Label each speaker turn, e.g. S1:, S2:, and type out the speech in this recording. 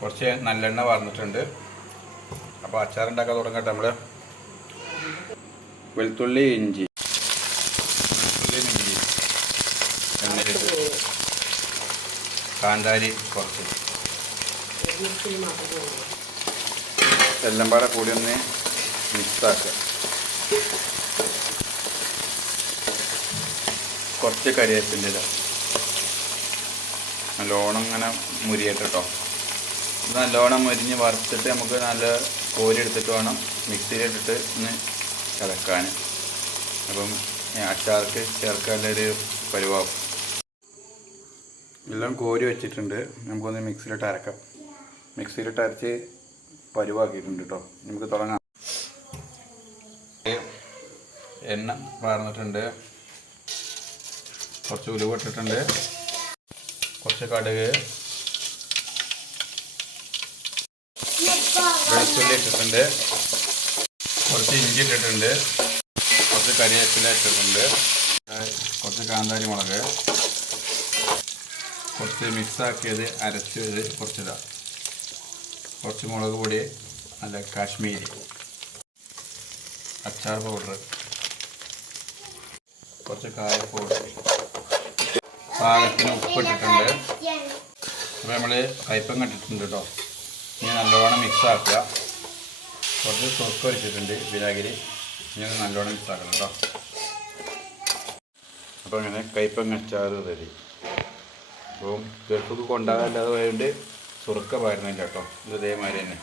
S1: കുറച്ച് നല്ലെണ്ണ വാർന്നിട്ടുണ്ട് അപ്പോൾ അച്ചാറുണ്ടാക്കാൻ തുടങ്ങട്ടെ നമ്മൾ വെളുത്തുള്ളി ഇഞ്ചി. ഇഞ്ചി. കാന്താരി കുറച്ച്. എല്ലാം പാടെ കൂടി ഒന്ന് മിക്സാക്കുക കുറച്ച് കരിയേപ്പിന്റെ നല്ലോണം ഇങ്ങനെ മുരിയട്ടെ നല്ലോണം മുരിഞ്ഞ് വറുത്തിട്ട് നമുക്ക് നല്ല കോരി എടുത്തിട്ട് വേണം. മിക്സിയിലിട്ടിട്ട് ഒന്ന് കലക്കാൻ അപ്പം അച്ചാർക്ക് ചേർക്കാനുള്ളൊരു പരിവാവും എല്ലാം കോരി വെച്ചിട്ടുണ്ട്. നമുക്കൊന്ന് മിക്സിയിലിട്ട് അരക്കാം. മിക്സിയിലിട്ട് അരച്ച് പരുവാക്കിയിട്ടുണ്ട് കേട്ടോ നമുക്ക് തുടങ്ങാം. എണ്ണ വാർന്നിട്ടുണ്ട്. കുറച്ച് ഉലുവിട്ടിട്ടുണ്ട് കുറച്ച് കടുക്. വെളുത്തുള്ളി ഇട്ടിട്ടുണ്ട്. കുറച്ച് ഇഞ്ചി ഇട്ടിട്ടുണ്ട്. കുറച്ച് കരിവേപ്പില ഇട്ടിട്ടുണ്ട്. കുറച്ച് കാന്താരി മുളക്. കുറച്ച് മിക്സാക്കിയത് അരച്ചത് കുറച്ചിടാം. കുറച്ച് മുളക് പൊടി നല്ല കാശ്മീരി അച്ചാർ പൗഡർ കുറച്ച് കായ പൗഡർ പാകത്തിന് ഉപ്പിട്ടിട്ടുണ്ട് അപ്പോൾ നമ്മൾ കയ്പം കണ്ടിട്ടുണ്ട് കേട്ടോ ഇനി നല്ലോണം മിക്സ് ആക്കുക. കുറച്ച് സുർക്ക ഒഴിച്ചിട്ടുണ്ട് വിനാഗിരി. ഇനി ഒന്ന് നല്ലോണം മിക്സ് ആക്കണം കേട്ടോ. അപ്പോൾ അങ്ങനെ കയ്പം അച്ചാർ റെഡി. അപ്പം ചെറുപ്പൊക്കെ കൊണ്ടാകാല്ലാതെ പോയതുകൊണ്ട് സുറുക്ക കേട്ടോ ഇത് ഇതേമാതിരി തന്നെ.